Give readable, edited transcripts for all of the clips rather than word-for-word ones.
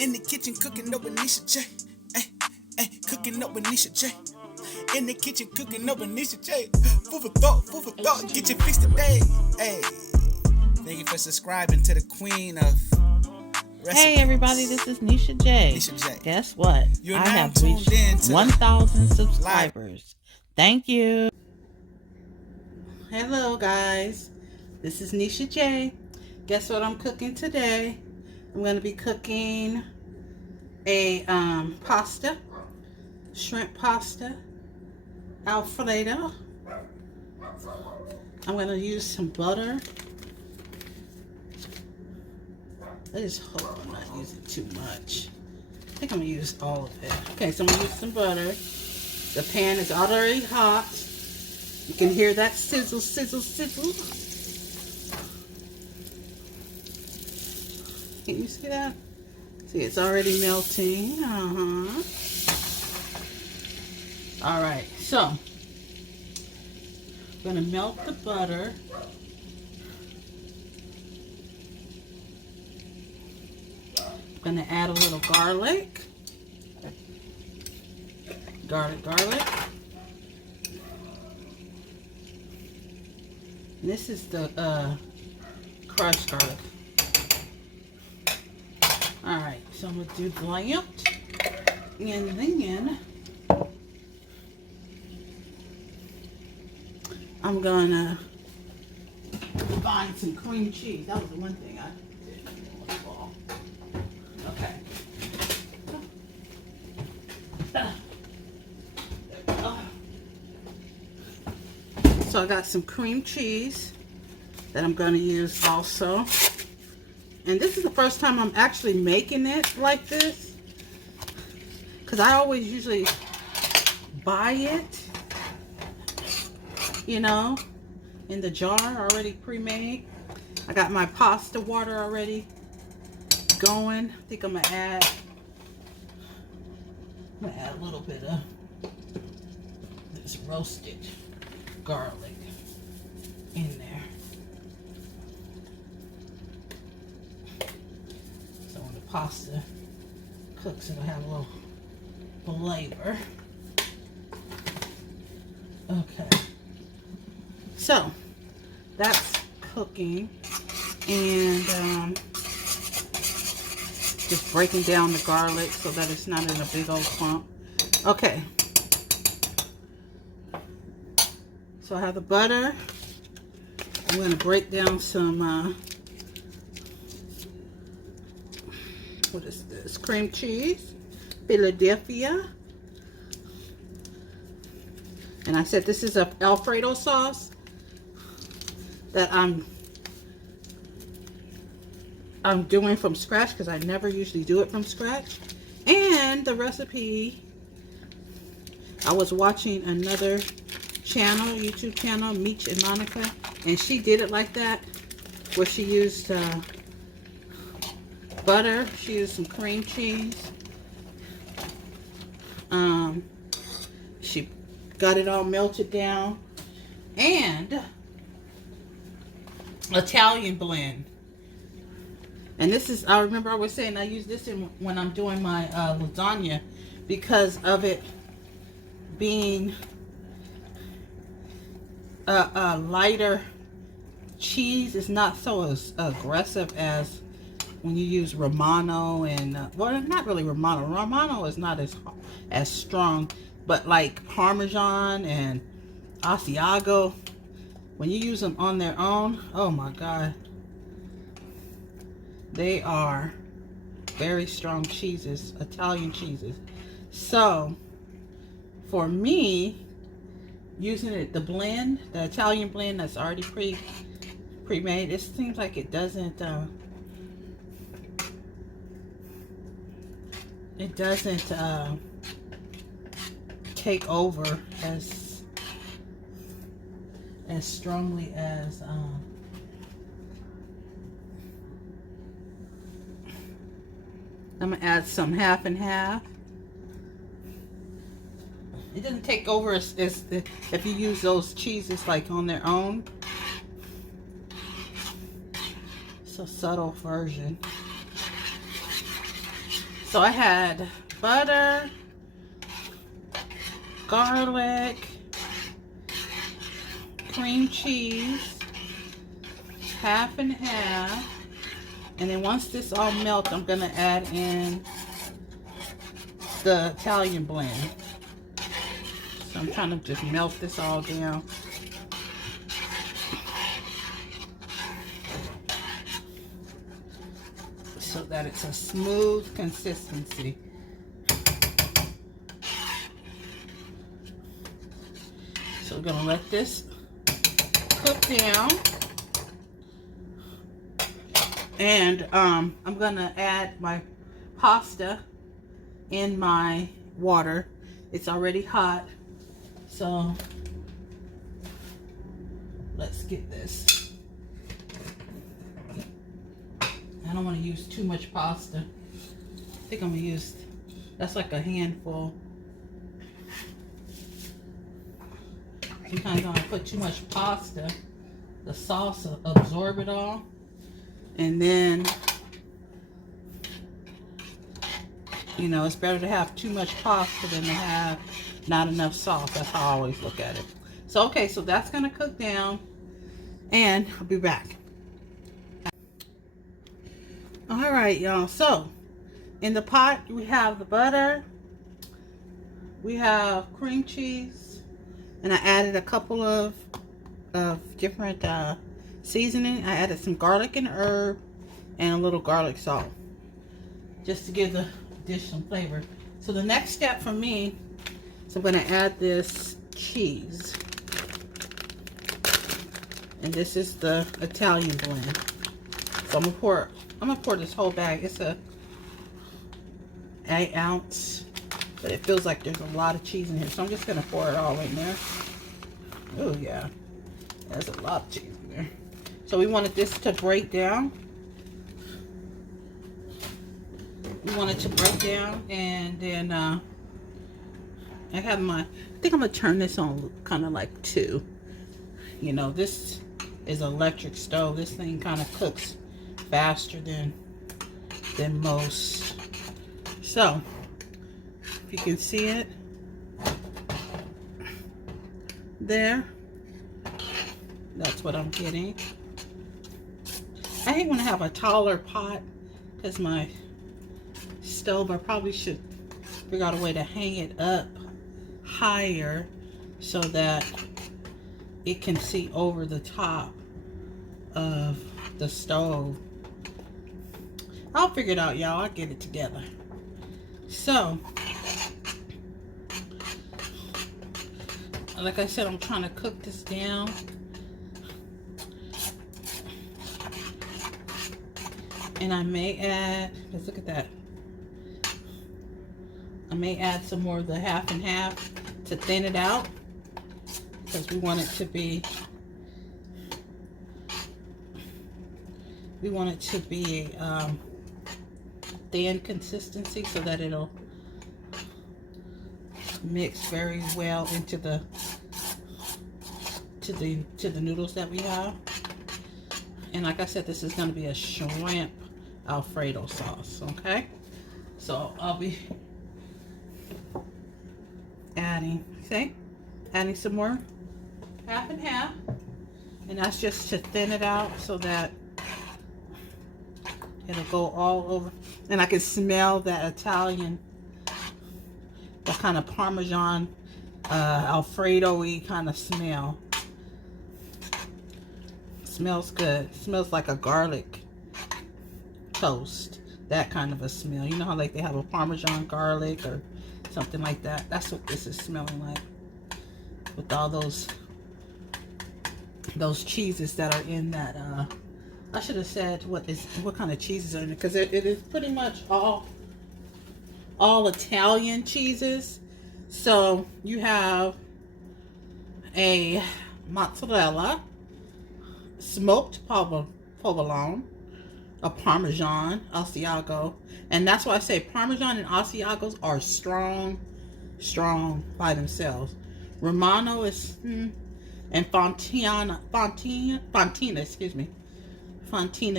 In the kitchen cooking up with Nisha J. Ay, ay, cooking up with Nisha J. In the kitchen cooking up with Nisha J. Food for thought, get your fix today. Hey, thank you for subscribing to the queen of recipes. Hey everybody, this is Nisha J. Nisha J. Guess what? You're I now have tuned reached in to 1,000 subscribers. Thank you. Hello guys, this is Nisha J. Guess what I'm cooking today? I'm going to be cooking a pasta, shrimp pasta, Alfredo. I'm going to use some butter. I just hope I'm not using too much. I think I'm going to use all of it. Okay, so I'm going to use some butter. The pan is already hot. You can hear that sizzle, sizzle, sizzle. Can you see that? See, it's already melting. Alright, so I'm going to melt the butter. I'm going to add a little garlic. Garlic. This is the crushed garlic. Alright, so I'm going to do that. And then I'm going to find some cream cheese. That was the one thing I didn't want to fall. Okay. So I got some cream cheese that I'm going to use also. And this is the first time I'm actually making it like this, because I always usually buy it, you know, in the jar already pre-made. I got my pasta water already going. I think I'm going to add a little bit of this roasted garlic in there. So when the pasta cooks, it'll have a little flavor. Okay. So that's cooking, and just breaking down the garlic so that it's not in a big old clump. Okay. So I have the butter. I'm going to break down some, what is this? Cream cheese, Philadelphia. And I said this is a Alfredo sauce that I'm doing from scratch, because I never usually do it from scratch. And the recipe, I was watching another channel, YouTube channel, Meech and Monica, and she did it like that, where she used butter, she used some cream cheese, she got it all melted down, and Italian blend. And this is, I remember I was saying I use this when I'm doing my lasagna, because of it being a lighter cheese. Is not so as aggressive as when you use Romano and well, not really Romano. Romano is not as strong, but like Parmesan and Asiago, when you use them on their own, oh my God, they are very strong cheeses, Italian cheeses. So for me, using it, the Italian blend that's already pre-made, it seems like it doesn't take over as strongly as I'm gonna add some half and half. It doesn't take over as if you use those cheeses like on their own. It's a subtle version. So I had butter, garlic, cream cheese, half and half. And then once this all melts, I'm gonna add in the Italian blend. So I'm trying to just melt this all down. So that it's a smooth consistency. So we're gonna let this cook down. And I'm gonna add my pasta in my water. It's already hot. So let's get this. I don't want to use too much pasta. I think I'm gonna use, that's like a handful. Sometimes when I put too much pasta, the sauce will absorb it all. And then, you know, it's better to have too much pasta than to have not enough sauce. That's how I always look at it. So, okay, so that's gonna cook down, and I'll be back. All right, y'all. So, in the pot, we have the butter, we have cream cheese, and I added a couple of different seasoning. I added some garlic and herb and a little garlic salt just to give the dish some flavor. So the next step for me is I'm going to add this cheese. And this is the Italian blend. So I'm gonna pour this whole bag. It's a 8 ounce, but it feels like there's a lot of cheese in here. So I'm just gonna pour it all in there. Oh yeah, there's a lot of cheese in there. So we wanted this to break down. We want it to break down, and then I think I'm gonna turn this on kind of like 2. You know, this is an electric stove. This thing kind of cooks faster than most. So if you can see it there, that's what I'm getting. I hate when I have a taller pot because my stove, I probably should figure out a way to hang it up higher so that it can see over the top of the stove. I'll figure it out, y'all. I'll get it together. So, like I said, I'm trying to cook this down. And I may add, let's look at that. I may add some more of the half and half to thin it out, because we want it to be a thin consistency so that it'll mix very well into the noodles that we have. And like I said, this is going to be a shrimp Alfredo sauce. Okay, so I'll be adding some more half and half, and that's just to thin it out so that it'll go all over. And I can smell that Italian, that kind of Parmesan Alfredo-y kind of smell. Smells good. It smells like a garlic toast, that kind of a smell. You know how like they have a Parmesan garlic or something like that? That's what this is smelling like, with all those cheeses that are in that. I should have said what kind of cheeses are in it, because it is pretty much all Italian cheeses. So you have a mozzarella, smoked provolone, a Parmesan Asiago, and that's why I say Parmesan and Asiagos are strong by themselves. Romano is and Fontina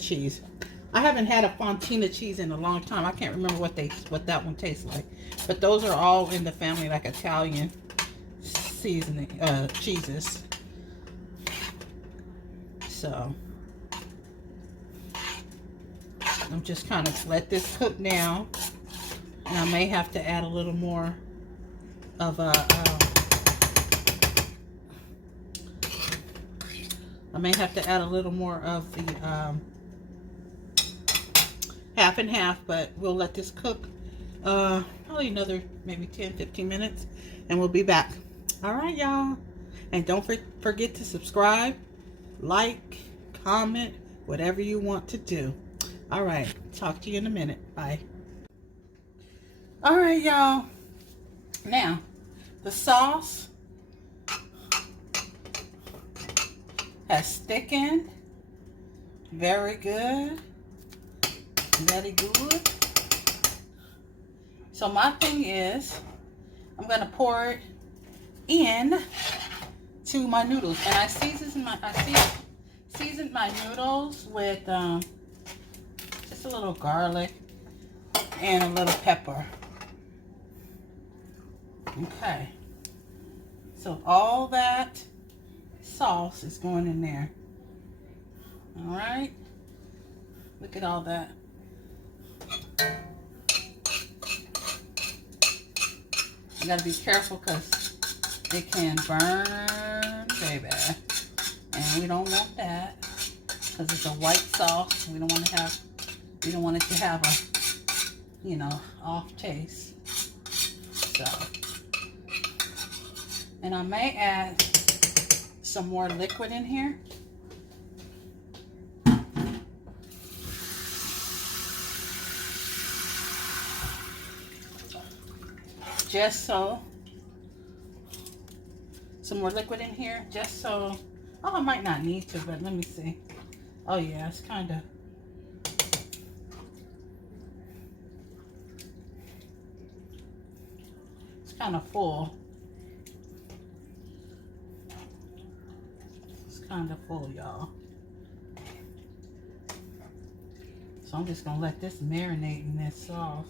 cheese. I I haven't had a fontina cheese in a long time. I can't remember what that one tastes like. But those are all in the family, like Italian seasoning cheeses. So I'm just kind of let this cook down, and I may have to add a little more of a the half and half, but we'll let this cook probably another maybe 10-15 minutes, and we'll be back. All right, y'all, and don't forget to subscribe, like, comment, whatever you want to do. All right, talk to you in a minute. Bye. All right, y'all, now the sauce has thickened. Very good. Very good. So my thing is, I'm gonna pour it in to my noodles, and I seasoned my noodles with just a little garlic and a little pepper. Okay. So all that sauce is going in there. All right. Look at all that. You gotta be careful because it can burn, baby. And we don't want that because it's a white sauce. We don't want it to have a, you know, off taste. So, and I may add some more liquid in here. Just so, some more liquid in here, just so, oh, I might not need to, but let me see. Oh yeah, it's kind of full. It's kind of full, y'all. So I'm just gonna let this marinate in this sauce.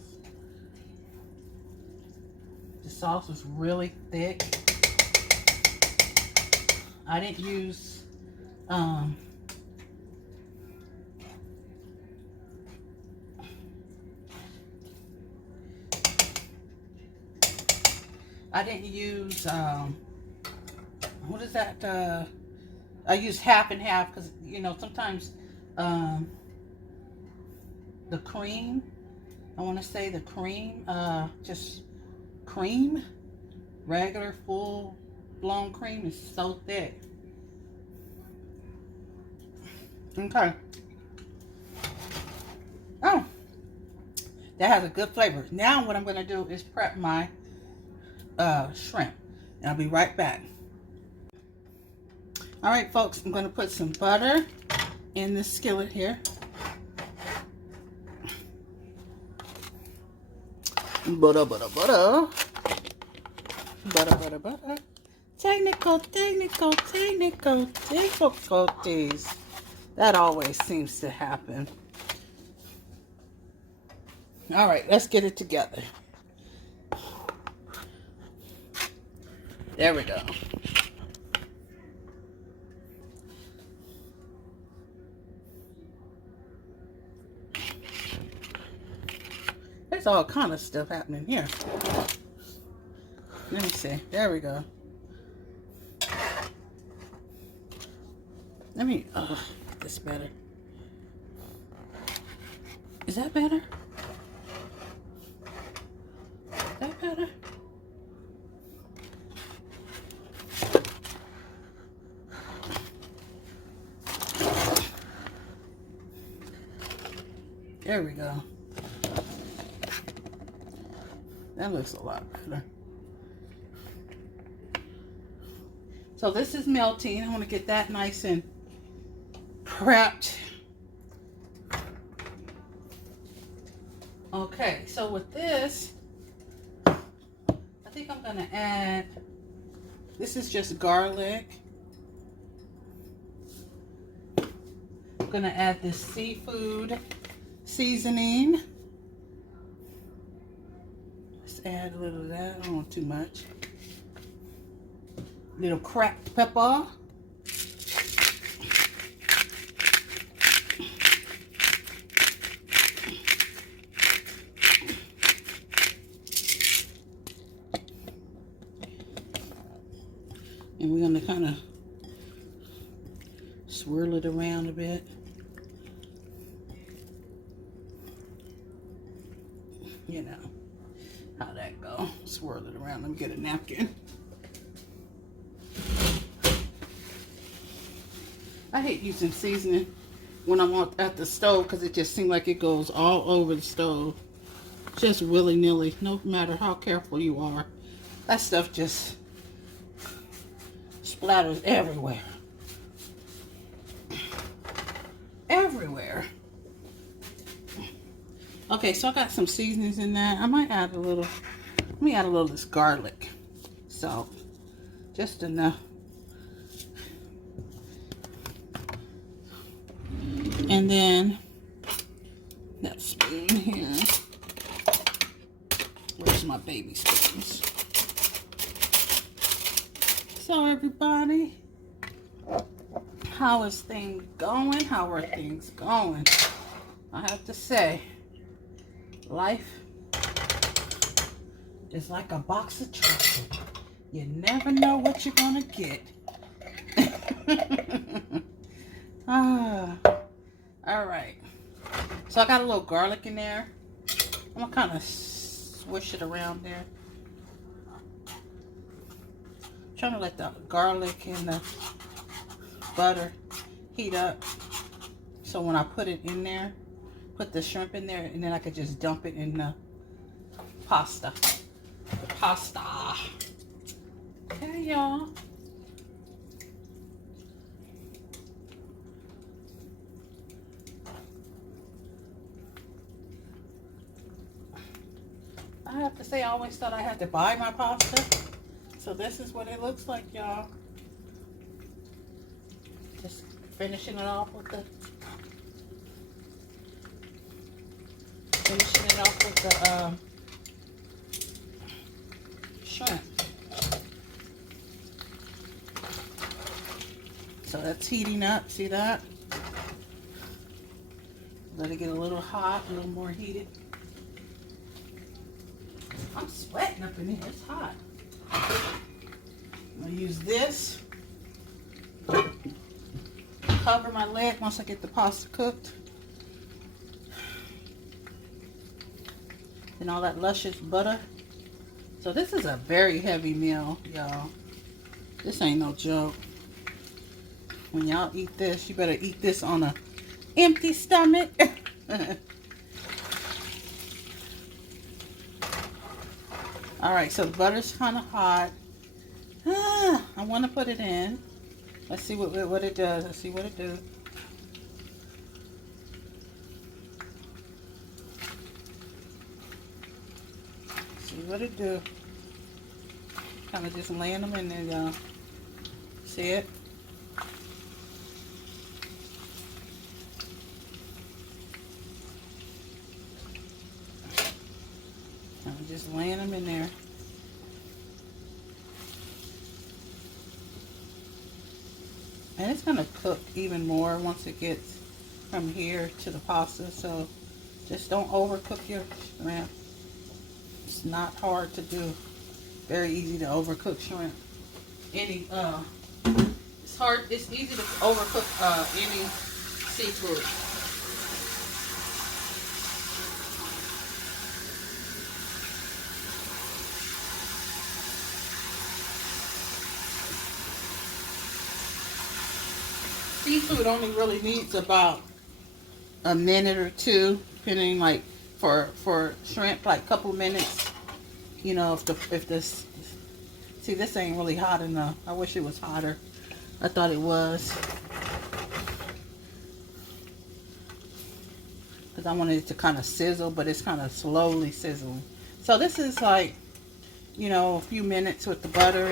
The sauce was really thick. I didn't use what is that? I used half and half because, you know, sometimes the cream, I want to say the cream, just cream, regular full blown cream is so thick. Okay. Oh, that has a good flavor. Now what I'm going to do is prep my shrimp, and I'll be right back. All right, folks, I'm going to put some butter in this skillet here. Butter. Technical difficulties. That always seems to happen. All right, let's get it together. There we go. There's all kind of stuff happening here. Let me see. There we go. Let me, oh, this better. Is that better? Is that better? There we go. That looks a lot better. So this is melting. I want to get that nice and prepped. Okay, so with this, I think I'm going to add, this is just garlic. I'm going to add this seafood seasoning. Let's add a little of that. I don't want too much. Little cracked pepper. And we're going to kind of swirl it around a bit. You know how that go. Swirl it around. Let me get a napkin. I hate using seasoning when I'm at the stove because it just seems like it goes all over the stove. Just willy-nilly, no matter how careful you are. That stuff just splatters everywhere. Everywhere. Okay, so I got some seasonings in that. I might add a little, let me add a little of this garlic salt. Just enough. And then that spoon here. Where's my baby spoons? So everybody, how is things going? How are things going? I have to say, life is like a box of chocolate. You never know what you're gonna get. All right. So I got a little garlic in there. I'm gonna kind of swish it around there. Trying to let the garlic and the butter heat up. So when I put it in there, put the shrimp in there, and then I could just dump it in the pasta. Okay, y'all. I have to say, I always thought I had to buy my pasta. So this is what it looks like, y'all. Just finishing it off with the shrimp. So that's heating up, see that? Let it get a little hot, a little more heated. I'm sweating up in here, it's hot. I'm gonna use this. Cover my lid once I get the pasta cooked. And all that luscious butter. So this is a very heavy meal, y'all. This ain't no joke. When y'all eat this, you better eat this on a empty stomach. Alright, so the butter's kind of hot. I want to put it in. Let's see what it does. Let's see what it does. See what it do. Kind of just laying them in there, y'all. See it? I'm just laying them in there. And it's going to cook even more once it gets from here to the pasta. So just don't overcook your shrimp. It's not hard to do. Very easy to overcook shrimp. It's easy to overcook any seafood. Seafood only really needs about a minute or two, depending, like for shrimp, like a couple of minutes. You know, if this, see, this ain't really hot enough. I wish it was hotter. I thought it was, because I wanted it to kind of sizzle, but it's kind of slowly sizzling. So this is like, you know, a few minutes with the butter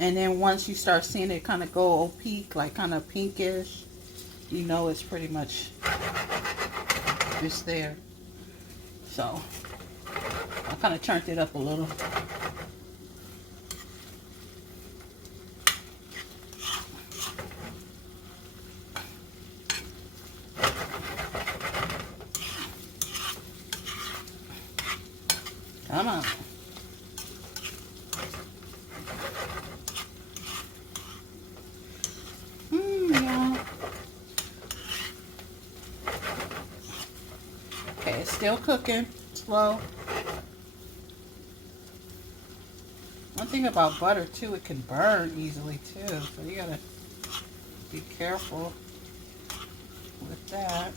And then once you start seeing it kind of go opaque, like kind of pinkish, you know it's pretty much just there. So I kind of turned it up a little. Come on. Yeah. Okay, it's still cooking, slow. One thing about butter too, it can burn easily too, so you gotta be careful with that.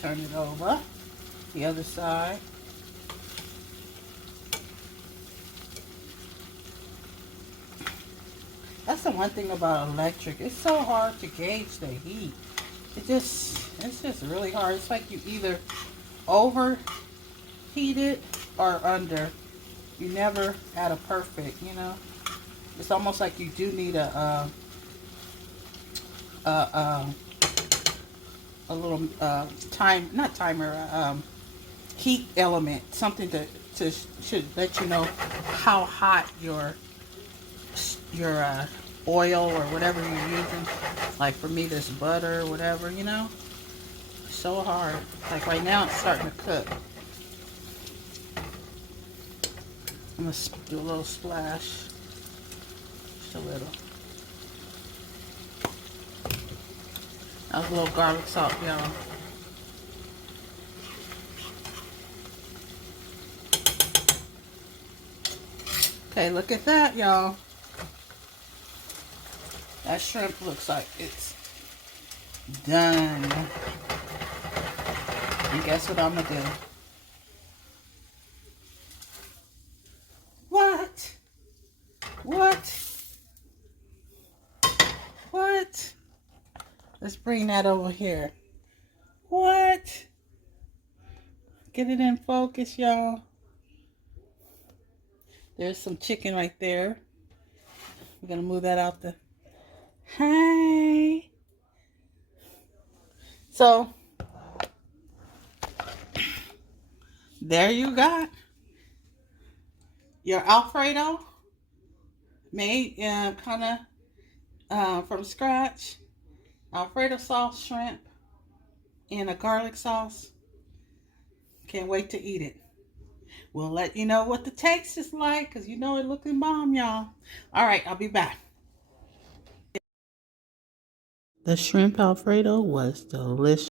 Turn it over, the other side. That's the one thing about electric. It's so hard to gauge the heat. It's just really hard. It's like you either overheat it or under. You never at a perfect, you know. It's almost like you do need a little not timer, heat element, something to should let you know how hot your oil or whatever you're using. Like for me, this butter or whatever, you know. So hard. Like right now, it's starting to cook. I'm gonna do a little splash, just a little. That was a little garlic salt, y'all. Okay, look at that, y'all. That shrimp looks like it's done. And guess what I'm gonna do? What? What? Let's bring that over here. What? Get it in focus, y'all. There's some chicken right there. We're gonna move that out the... Hi. So, there you got your Alfredo made kind of from scratch. Alfredo sauce shrimp in a garlic sauce. Can't wait to eat it. We'll let you know what the taste is like, because you know it looking bomb, y'all. All right, I'll be back. The shrimp Alfredo was delicious.